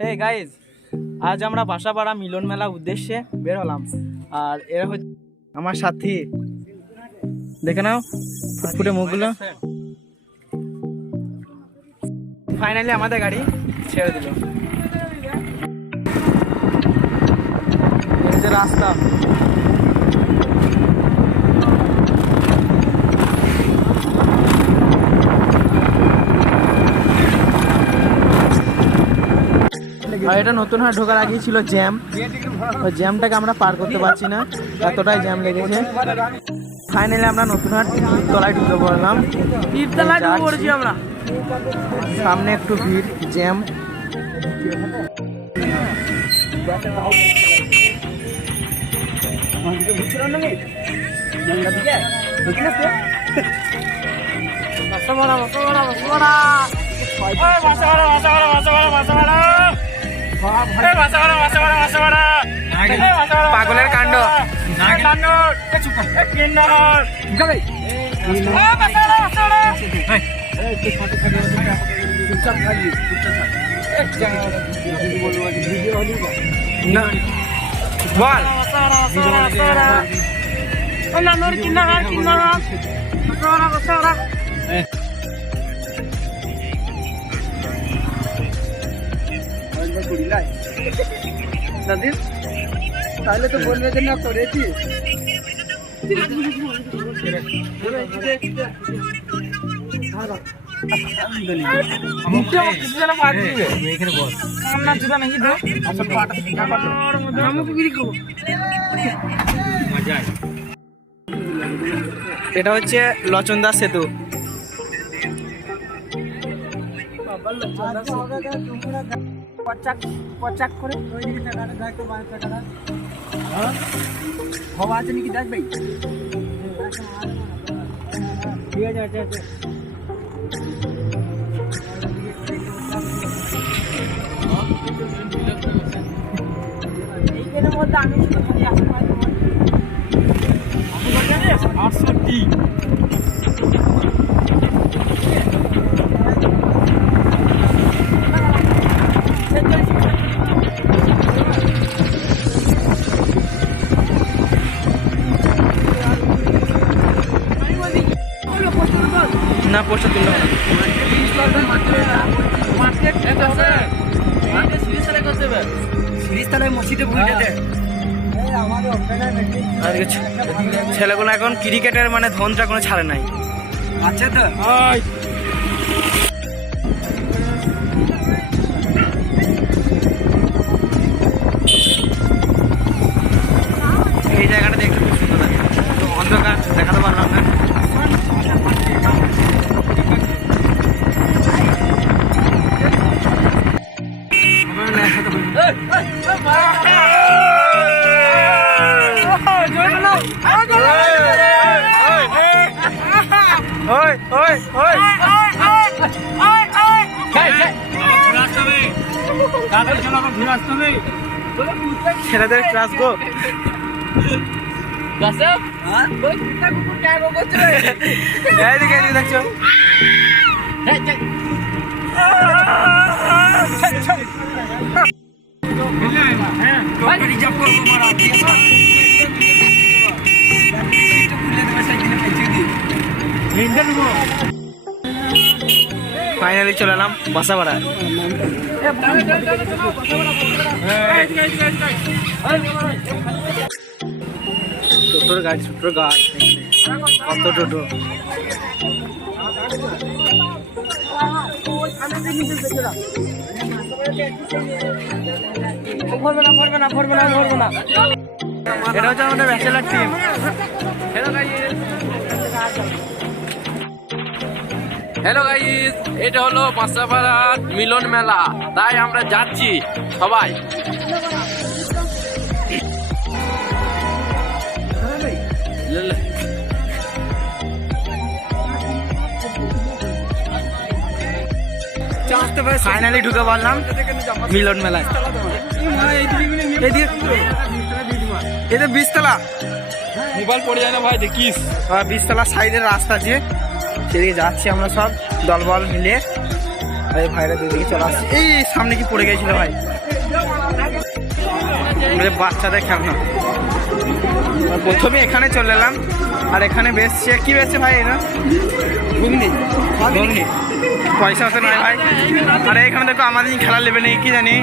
Hey guys আজ আমরা বাসাপাড়া মিলন মেলা উদ্দেশ্যে বের হলাম। আর এরা হচ্ছে আমার সাথী। দেখে নাও, ফুটফুটে মুখগুলো। ফাইনালি আমাদের গাড়ি ছেড়ে দিল। রাস্তা। আর এটা নতুন হাট ঢোকার আগেই ছিল জ্যাম। ওই জ্যামটাকে আমরা পার করতে পারছি না। এতটাই জ্যাম লেগেছে। ফাইনালি আমরা নতুন হাট তলায় ঢুকে পড়লাম। তীরতলায় ঢুকে পড়েছি আমরা। সামনে একটু ভিড় জ্যাম। বাসা ভাড়া বাসা ভাড়া বাসা ভাড়া। ওই বাসা ভাড়া বাসা ভাড়া বাসা পাগলের কাণ্ড। কাণ্ড এই চুপ আমার না জুতা নাকি দে? আমার মধ্যে আমি বিক্রি করব। এটা হচ্ছে লচন্দা সেতু পচাক পচাক করে হওয়া আছে নাকি দেখবে ঠিক আছে আছে আছে এইখানের মধ্যে আমি শুধু খালি আসতে পারি আটষট্টি না পোস্টার তুললাম না ছেলেগুলো এখন ক্রিকেটের মানে ধনটা কোনো ছাড়ে নাই। আচ্ছা তো। ছেলেদের ক্লাস গো। এইদিকে এইদিকে দেখছ? ফাইনালি চলে এলাম বাসাপাড়া টোটোর গাড়ি ছোটোর গাছ টোটো? এটা হচ্ছে আমাদের ব্যাচেলার টিম হ্যালো গাইস এটা হলো বাসাপাড়ার মিলন মেলা। তাই আমরা যাচ্ছি সবাই। ফাইনালি ঢুকে পারলাম মিলন মেলায়। এটা বিশতলা। মোবাইল পড়ে যায় না ভাই দেখিস। বিশতলা সাইডের রাস্তা আছে সেদিকে যাচ্ছি আমরা সব দলবল মিলে এই ভাইরা দুদিকে চলে আসছি। এই সামনে কি পড়ে গেছিল ভাই? বাচ্চাদের খেলনা। প্রথমে এখানে চলে এলাম। আর এখানে বেসছে কি বেসছে ভাই এরা ঘুগনি। ঘুগনি। পয়সা তো নয় ভাই। আরে এখানে দেখো আমাদের খেলা নেবে নেই কি জানি?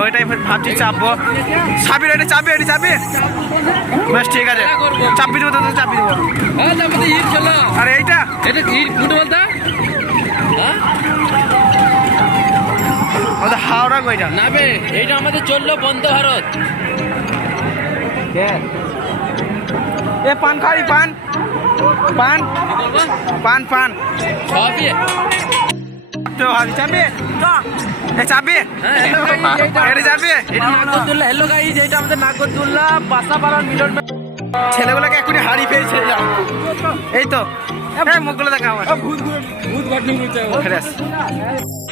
ওইটাই ভাবছি চাপবো। চাবি এটা চাবি এটা চাবি বেশ ঠিক আছে। চাপি দেবো তো চাপি দেবো। হ্যাঁ আর এইটা? এটা বলতে হ্যাঁ? আমাদের হাওড়া কইটা নাবে এইটা আমাদের চলল বন্ধ ভারত। এ পান খাবি পান। পান। পান পান। তো ভাবি চাবি? এ চাবি। হ্যাঁ, এটা চাবি। এটা নাগরদোল্লা। হ্যালো গাইজ এটা আমাদের নাগরদোল্লা বাসাপাড়ার মিলন ছেলেগুলোকে এক্ষুনি হারিয়ে পেয়েছে এই তো। এই মুখগুলো দেখা আমার।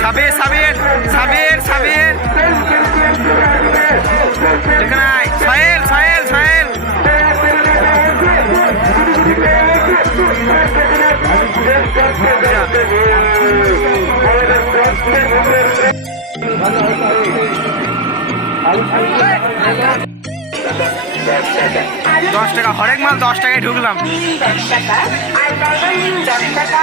সাবির সাবির সাবির সাবির। দশ টাকা হরেক মাল দশ টাকায় ঢুকলাম। দশ টাকা।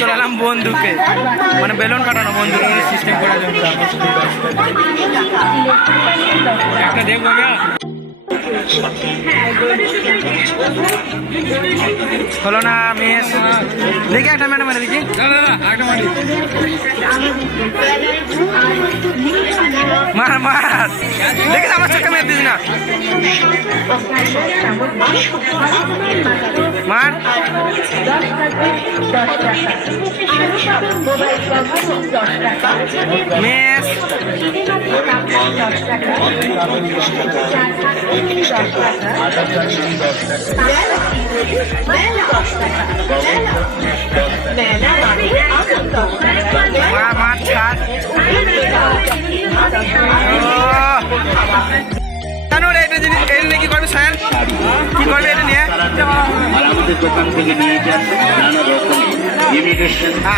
চলে এলাম বন্ধুকে। মানে বেলুন কাটানো বন্ধু সিস্টেম করে একটা দেখব হলো না মিস। দেখি একটা ম্যাডাম দেখি মার মার। দেখি আমার চোখে মেরে দিস না। মার। মিস মার মার ছাড় কেন রে এটা জিনিস এটা নিয়ে কি করবি সায়ন? কি করবি এটা নিয়ে? আর আমাদের দোকান থেকে নিয়ে যান নানা রকম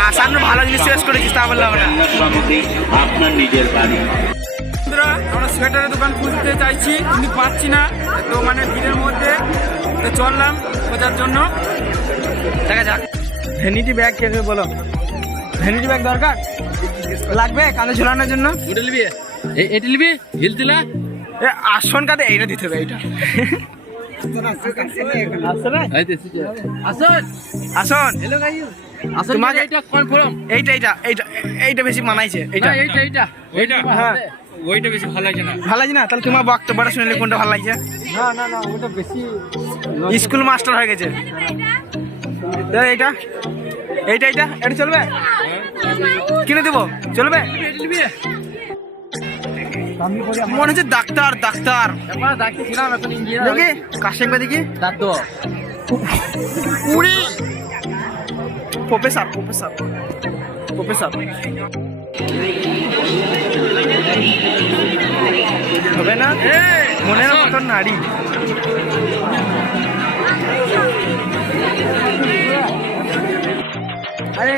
আসান্ন ভালো জিনিস চয়েস করেছিস তা বললাম না আপনার নিজের বাড়ি। বন্ধুরা আমরা সোয়েটারের দোকান খুঁজতে চাইছি কিন্তু পাচ্ছি না। তো মানে ভিড়ের মধ্যে তো চললাম খোঁজার জন্য। দেখা যাক। ভ্যানিটি ব্যাগ কে বলো? ভ্যানিটি ব্যাগ দরকার? লাগবে কানে ঝোলানোর জন্য? ওটা নিবি? এটা নিবি? হিল দিলা এ আসন কাতে এইটা দিতে হবে এইটা। আসুন। আসন। হ্যালো গাইস আসুন তোমাকে- এইটা কনফার্ম এইটা এইটা এইটা এইটা বেশি মানাইছে এইটা। না এইটা এইটা। হ্যাঁ। ওইটা বেশি ভালো লাগছে না। ভালো লাগছে না? তাহলে তোমার বক্তব্যটা শুনলে কোনটা ভালো লাগছে? না না না ওটা বেশি স্কুল মাস্টার হয়ে গেছে। এইটা এইটা এইটা এটা চলবে? কিনে দেবো? চলবে? মনে হচ্ছে ডাক্তার ডাক্তার। দেখি কাশেম দেখি দাদু। উড়ি! প্রফেসর প্রফেসর প্রফেসর হবে না? মনের মতন নারী। আরে।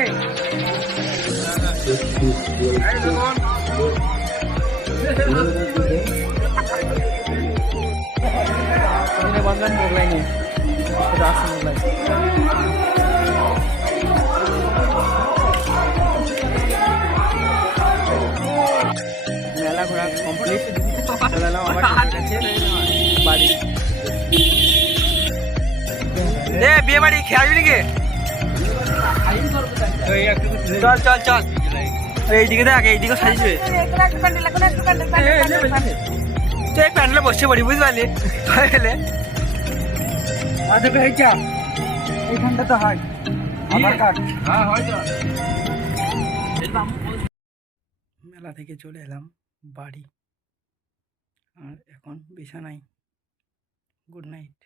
বন্ধন মোগলাই নিয়ে এটা আসছে মোগলাই বিয়ে বাড়ি খেয়ে আসবি নাকি? চল চল চল। এইদিকে দেখ এইদিকে সাজিয়েছে তো এই প্যান্ডেলে বসে পড়ি বুঝতে পারলি? তাহলে এইখানটা তো হয় মেলা থেকে চলে এলাম বাড়ি। আর এখন বিছানায়। Good night